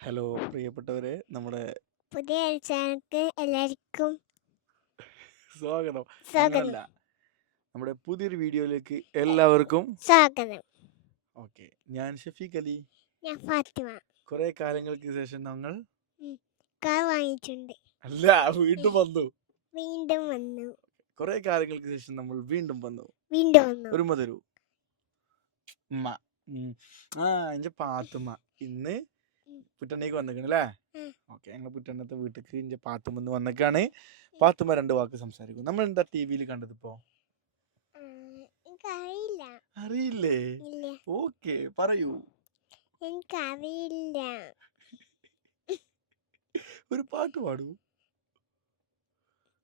Hello പ്രിയപ്പെട്ടവരെ, നമ്മുടെ പുതിയ ചാനലിലേക്ക് എല്ലാവർക്കും സ്വാഗതം. സ്വാഗതം. അങ്ങനല്ല, നമ്മുടെ പുതിയൊരു വീഡിയോയിലേക്ക് എല്ലാവർക്കും സ്വാഗതം. ഓക്കെ. ഞാൻ ഷഫീഖ് അലി. ഞാൻ ഫാത്തിമ. കുറെ കാലങ്ങൾക്ക് ശേഷം ഞങ്ങൾ കാർ വാങ്ങിയിട്ടുണ്ട്. അല്ല, വീണ്ടും വന്നു. വീണ്ടും വന്നു. കുറെ കാലങ്ങൾക്ക് ശേഷം നമ്മൾ വീണ്ടും വന്നു. ഒരു മധുരു ഉമ്മ. എന്റെ പാത്തുമ്മ ഇന്ന് പുറ്റണ്ണേക്ക് വന്നിക്കണല്ലേ? ഓക്കെ, ഞങ്ങൾ പുറ്റണ്ണത്തെ വീട്ടിലേക്ക് ഇന്റെ പാത്തുമ്മ വന്നേക്കാണ്. പാത്തുമ്മ 2 വാക്ക് സംസാരിക്കും. നമ്മൾ എന്താ ടിവിയിൽ കണ്ടത് ഇപ്പോ? അറിയില്ലേ? ഓക്കെ, പറയൂ. എനിക്കറിയില്ല. ഒരു പാട്ട് പാടൂ.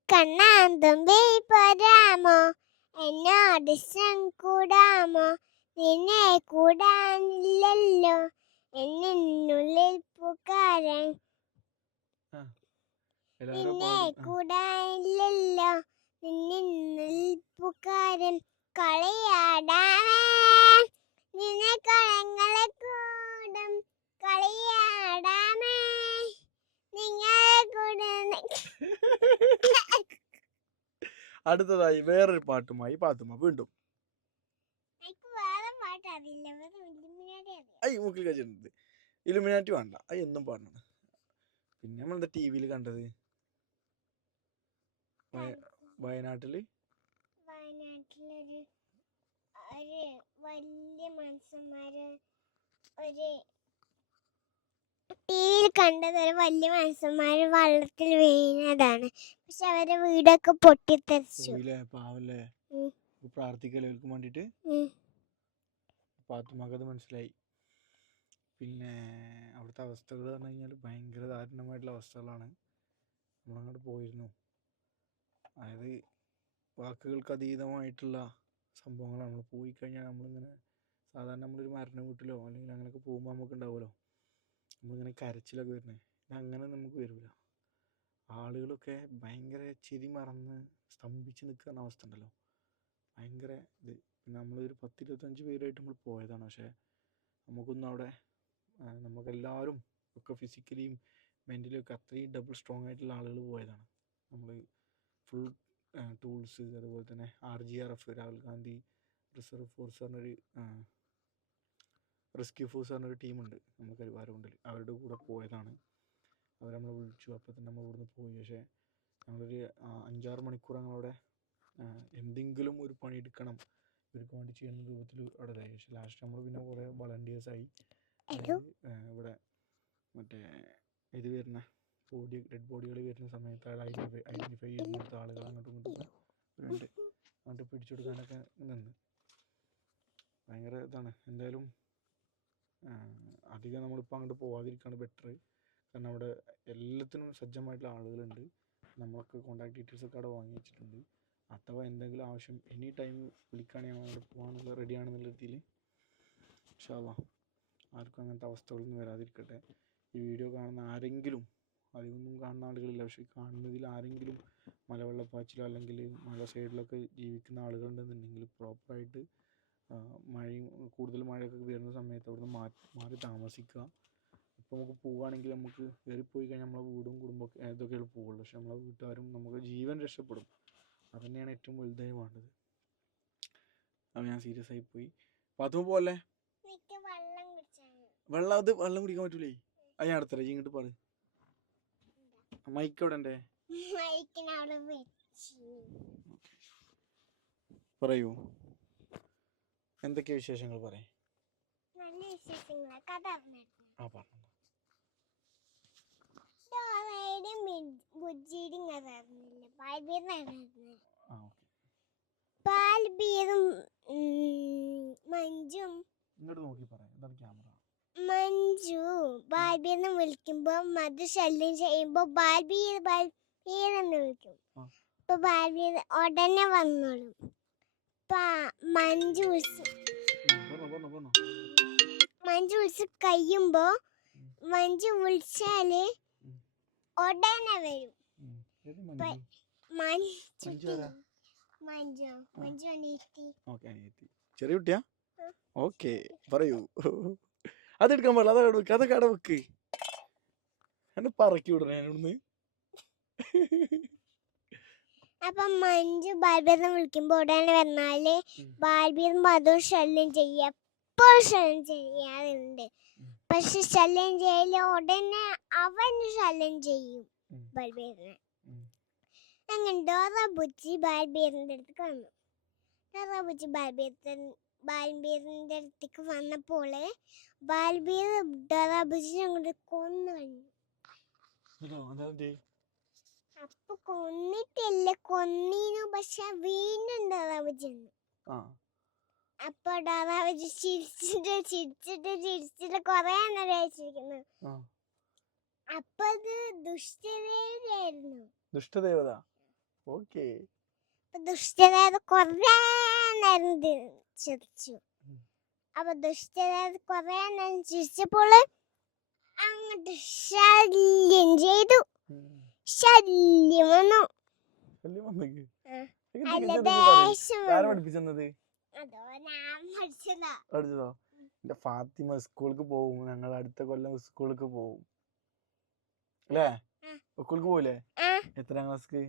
കണ്ണാന്തുമ്പി പോരാമോ, എന്നോട് കൂടാമോ, നിന്നെ കൂടാനില്ലല്ലോ എന്നുള്ളിൽ പുകാരൻ, നിന്നെ കൂടാനില്ലല്ലോ നിന്നുള്ളിൽ പുകാരൻ, കളിയാടാമേ നിന്നെ കളങ്ങളെ കൂടും, കളിയാടാമേ നിങ്ങളെ കൂടെ. അടുത്തതായി വേറൊരു പാട്ടുമായി പാത്തുമ്മ വീണ്ടും. മൂക്കിൽ കഴിച്ചിട്ടുണ്ട്. ഇലുമിനാറ്റി വേണ്ട, അത് എന്നും പാടണം. പിന്നെ നമ്മളെന്താ ടിവിയിൽ കണ്ടത്? വയനാട്ടില് വലിയ മനുഷ്യന്മാര് ടിവിയിൽ കണ്ടത് ഒരു വലിയ മനുഷ്യന്മാര് വെള്ളത്തിൽ വീണതാണ്. പക്ഷെ അവരുടെ വീടൊക്കെ പൊട്ടിത്തെറിച്ചു. പ്രാർത്ഥിക്കലേക്ക് വേണ്ടിട്ട് പാത്തുമ്മക്കത് മനസ്സിലായി. പിന്നെ അവിടുത്തെ അവസ്ഥകൾ പറഞ്ഞു കഴിഞ്ഞാൽ ഭയങ്കര ദാരുണമായിട്ടുള്ള അവസ്ഥകളാണ്. നമ്മളങ്ങോട്ട് പോയിരുന്നു. അതായത് വാക്കുകൾക്ക് അതീതമായിട്ടുള്ള സംഭവങ്ങളാണ്. നമ്മൾ പോയി കഴിഞ്ഞാൽ നമ്മളിങ്ങനെ സാധാരണ നമ്മളൊരു മരണ വീട്ടിലോ അല്ലെങ്കിൽ അങ്ങനെയൊക്കെ പോകുമ്പോൾ നമുക്ക് ഉണ്ടാവുമല്ലോ, നമ്മളിങ്ങനെ കരച്ചിലൊക്കെ വരുന്നത്. അങ്ങനെ നമുക്ക് വരില്ല. ആളുകളൊക്കെ ഭയങ്കര ചിരി മറന്ന് സ്തംഭിച്ച് നിൽക്കുന്ന അവസ്ഥ ഉണ്ടല്ലോ, ഭയങ്കര ഇത്. പിന്നെ നമ്മളൊരു 10-25 പേരായിട്ട് നമ്മൾ പോയതാണ്. പക്ഷേ നമുക്കൊന്നും അവിടെ നമുക്കെല്ലാവരും ഒക്കെ ഫിസിക്കലിയും മെൻ്റലിയും ഒക്കെ അത്രയും ഡബിൾ സ്ട്രോങ് ആയിട്ടുള്ള ആളുകൾ പോയതാണ്. നമ്മൾ ഫുൾ ടൂൾസ്, അതുപോലെ തന്നെ RGRF Rahul Gandhi reserve force പറഞ്ഞൊരു റെസ്ക്യൂ ഫോഴ്സ് പറഞ്ഞൊരു ടീമുണ്ട് നമ്മൾ കരുവാരക്കുണ്ടിൽ. അവരുടെ കൂടെ പോയതാണ്. അവർ നമ്മളെ വിളിച്ചു. അപ്പോൾ തന്നെ നമ്മൾ ഇവിടുന്ന് പോയി. പക്ഷേ ഞങ്ങളൊരു 5-6 മണിക്കൂർ ഞങ്ങളവിടെ എന്തെങ്കിലും ഒരു പണി എടുക്കണം, ഇവർക്ക് വേണ്ടി ചെയ്യുന്ന രൂപത്തിൽ അവിടെ ഇതായി. പക്ഷേ ലാസ്റ്റ് നമ്മൾ പിന്നെ കുറേ വളണ്ടിയേഴ്സായി. ഇവിടെ മറ്റേ ഇത് വരുന്ന ഡെഡ് ബോഡികൾ വരുന്ന സമയത്ത് ഐഡൻറ്റിഫൈ ചെയ്യുന്ന ആളുകൾ അങ്ങോട്ടും ഇങ്ങോട്ടും അങ്ങോട്ട് പിടിച്ചെടുക്കാനൊക്കെ നിന്ന് ഭയങ്കര ഇതാണ്. എന്തായാലും അധികം നമ്മളിപ്പോൾ അങ്ങോട്ട് പോകാതിരിക്കുകയാണ് ബെറ്റർ. കാരണം അവിടെ എല്ലാത്തിനും സജ്ജമായിട്ടുള്ള ആളുകളുണ്ട്. നമ്മളൊക്കെ കോൺടാക്ട് ഡീറ്റെയിൽസൊക്കെ അവിടെ വാങ്ങി വെച്ചിട്ടുണ്ട്. അഥവാ എന്തെങ്കിലും ആവശ്യം എനി ടൈം വിളിക്കുകയാണെങ്കിൽ ഞങ്ങൾ അവിടെ പോകാനുള്ള റെഡിയാണെന്നുള്ള രീതിയിൽ. ഇൻഷാ അല്ലാഹ് ആർക്കും അങ്ങനത്തെ അവസ്ഥകളൊന്നും വരാതിരിക്കട്ടെ. ഈ വീഡിയോ കാണുന്ന ആരെങ്കിലും, അധികമൊന്നും കാണുന്ന ആളുകളില്ല, പക്ഷേ കാണുന്നതിൽ ആരെങ്കിലും മലവെള്ളപ്പാച്ചിലോ അല്ലെങ്കിൽ മല സൈഡിലൊക്കെ ജീവിക്കുന്ന ആളുകളുണ്ടെന്നുണ്ടെങ്കിൽ പ്രോപ്പറായിട്ട് മഴയും കൂടുതൽ മഴയൊക്കെ വരുന്ന സമയത്ത് അവിടുന്ന് മാറി താമസിക്കുക. ഇപ്പോൾ നമുക്ക് പോവുകയാണെങ്കിൽ നമുക്ക് കയറിപ്പോയി കഴിഞ്ഞാൽ നമ്മളെ വീടും കുടുംബമൊക്കെ ഇതൊക്കെയാണ് പോവുള്ളൂ. പക്ഷെ നമ്മളെ വീട്ടുകാരും നമുക്ക് ജീവൻ രക്ഷപ്പെടും. അതുതന്നെയാണ് ഏറ്റവും വലുതായി വേണ്ടത്. അപ്പോൾ ഞാൻ സീരിയസ് ആയി പോയി. പാത്തുമ്മ പോലെ വെള്ളം കുടിക്കാൻ പറ്റൂലേ? അത് ഞാൻ അടുത്തല്ലേ ഇങ്ങോട്ട് പാട്. മൈക്ക് എവിടെ ഉണ്ട്? പറയൂ, എന്തൊക്കെയാ വിശേഷങ്ങൾ? പറയും. മഞ്ജു ബാൽബിന്ന് വിളിക്കുമ്പോ മധു ശല്യം ചെയ്യുമ്പോ ബാൽബിന്ന് വിളിക്കും. അപ്പൊ ബാൽബി ഉടനെ വന്നോളും. മഞ്ജു വിളിച്ച് കഴിയുമ്പോ മഞ്ജു വിളിച്ചാല് ഉടനെ വരും. മഞ്ജു അനിയത്തി. ചെറിയ കുട്ടിയാ? ഓക്കെ, പറയൂ. അതെടുക്കാൻ പാടില്ല, അതൊക്കെ അവിടെ വെക്ക്. എന്നെ പറക്കി വിടണേ ഇവിടുന്ന്. അപ്പൊ മഞ്ജു ബാർബിയെ വിളിക്കുമ്പോ ഉടനെ വന്നാല് ബാർബിയും അതും ശല്യം ചെയ്യ എപ്പോൾ ശല്യം ചെയ്യാറുണ്ട്. പക്ഷെ ശല്യം ചെയ്യല് ഉടനെ അവന് ശല്യം ചെയ്യും ബാർബിയെ. അങ്ങനെ ഡോറ ബുച്ചി ബാർബിയുടെ അടുത്തേക്ക് വന്നു. ഡോറ ബുച്ചി ബാർബിയുടെ അടുത്തേക്ക് വന്നപ്പോൾ ബാർബി ഡോറ ബുച്ചിനെ അങ്ങോട്ട് കൊന്നു കളഞ്ഞു. അപ്പൊ കൊന്നിട്ടില്ല, കൊന്നീനു. പക്ഷെ വീണ്ടും ഡോറ ബുച്ചി വന്നു. അപ്പൊ ഡോറ ബുച്ചി ചിരിച്ചിട്ട് കൊറേ നേരം വെച്ചിരിക്കുന്നു. അപ്പൊ അത് ദുഷ്ടദേവതയായിരുന്നു. ദുഷ്ടദേവത. ഓക്കേ. ദുഷ്ടദേവത കൊറേ നേരം ചിരിച്ചു. അപ്പൊ ദുഷ്ടദേവത കൊറേ നേരം ചിരിച്ചപ്പോൾ അങ്ങോട്ട് ശല്യം ചെയ്തു. ശല്യം വന്നു. എന്റെ ഫാത്തിമ സ്കൂൾക്ക് പോവും. ഞങ്ങൾ അടുത്ത കൊല്ലം സ്കൂൾക്ക് പോവും അല്ലേ? സ്കൂൾക്ക് പോവില്ലേ? എത്രാം ക്ലാസ്ക്ക്?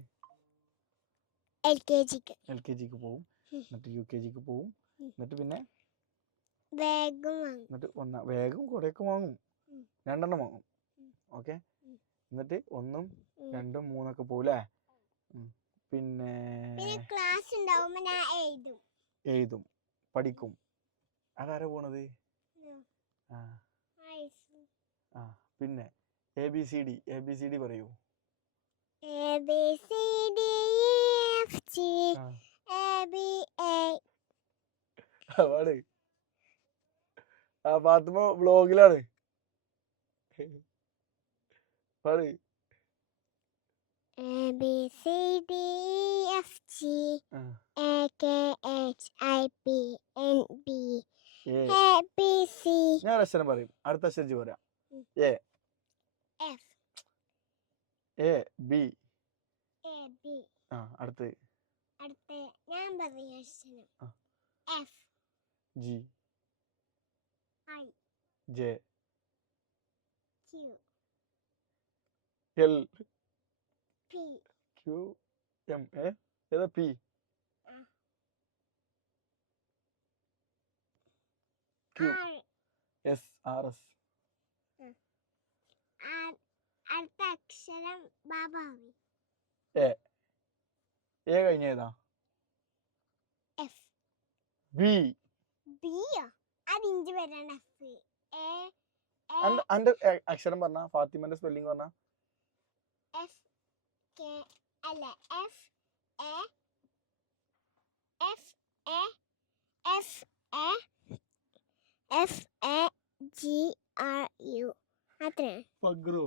LKG പോവും. എന്നിട്ട് UKG പോവും. എന്നിട്ട് പിന്നെ വേഗം കൊറേയൊക്കെ വാങ്ങും. 2 വാങ്ങും. ഓക്കെ. എന്നിട്ട് 1, 2, 3 പോവുല്ലേ? പിന്നെ എഴുതും, പഠിക്കും. അതാരാ പോണത്? പിന്നെ ABCD പറയൂ. ഫാത്തിമ വ്ലോഗിലാണ്. പാട്. ABCDEFG AKHIPNB ABC. ഞാൻ അക്ഷരം പറയും, അടുത്ത അക്ഷരം പറയാം. AB. അടുത്ത് ഞാൻ പറയും അക്ഷരം. F G I J Q L P Q M ഏതാ P? Q S R S. അടുത്ത അക്ഷരം ബാബാവി. A കഴിഞ്ഞ ഏതാ? F B. അതിഞ്ച് വരാണ്. അന്റെ അക്ഷരം പറഞ്ഞ ഫാത്തിമന്റെ സ്പെല്ലിംഗ് പറഞ്ഞ. FAGRU. അത്രേ. ഫഗ്രോ.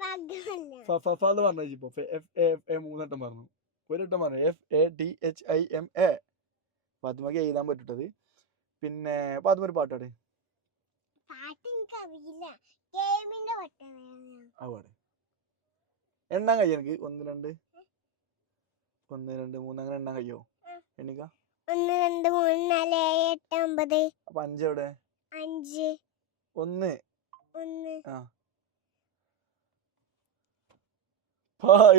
ഫഗ്രല്ല. പറഞ്ഞു. FA 3 വട്ടം പറഞ്ഞു. ഒരു വട്ടം പറഞ്ഞു FATHIMA. ഫാത്തിമക്ക് എഴുതാൻ പറ്റട്ടത്. പിന്നെ ഫാത്തിമ ഒരു പാട്ടാട്. പാട്ട് എനിക്കറിയില്ല. ഗെയിമിന്റെ പാട്ടാണ്. എണ്ണാൻ കഴിയോ എനിക്ക്? 1 2 1 2 3 അങ്ങനെ എണ്ണാൻ കഴിയോ? എണ്ണിക്ക. 1 2 3 4 7 8 9. അപ്പൊ 5 എവിടെ? 5 1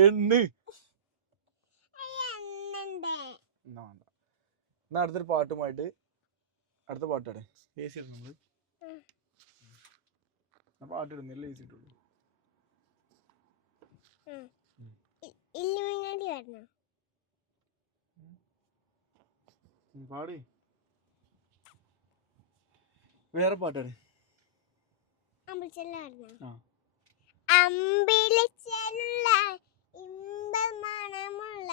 എണ്ണ്. എന്നാ അടുത്തൊരു പാട്ടുമായിട്ട് അടുത്ത പാട്ടാണ്. AC ഇടും നമ്മള്. പാട്ട് ഇടുന്നില്ല, AC ഇട്ടുള്ളൂ. പാടി. വേറെ പാട്ടാണ്. അമ്പിളിച്ചെല്ല ഇമ്പമണമുള്ള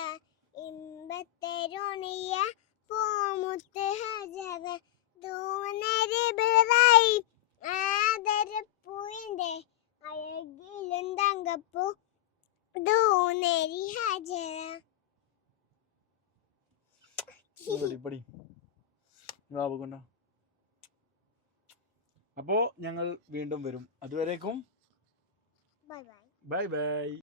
ഇമ്പത്തെരുണിയ പൂമുത്ത് ഹജറ ദൂനരിബിറായി ആദരപ്പൂവിന്റെ അഴകിലും തങ്കപ്പൂ ദൂനരി ഹജറ. അപ്പോ ഞങ്ങൾ വീണ്ടും വരും. അതുവരേക്കും ബൈ ബൈ.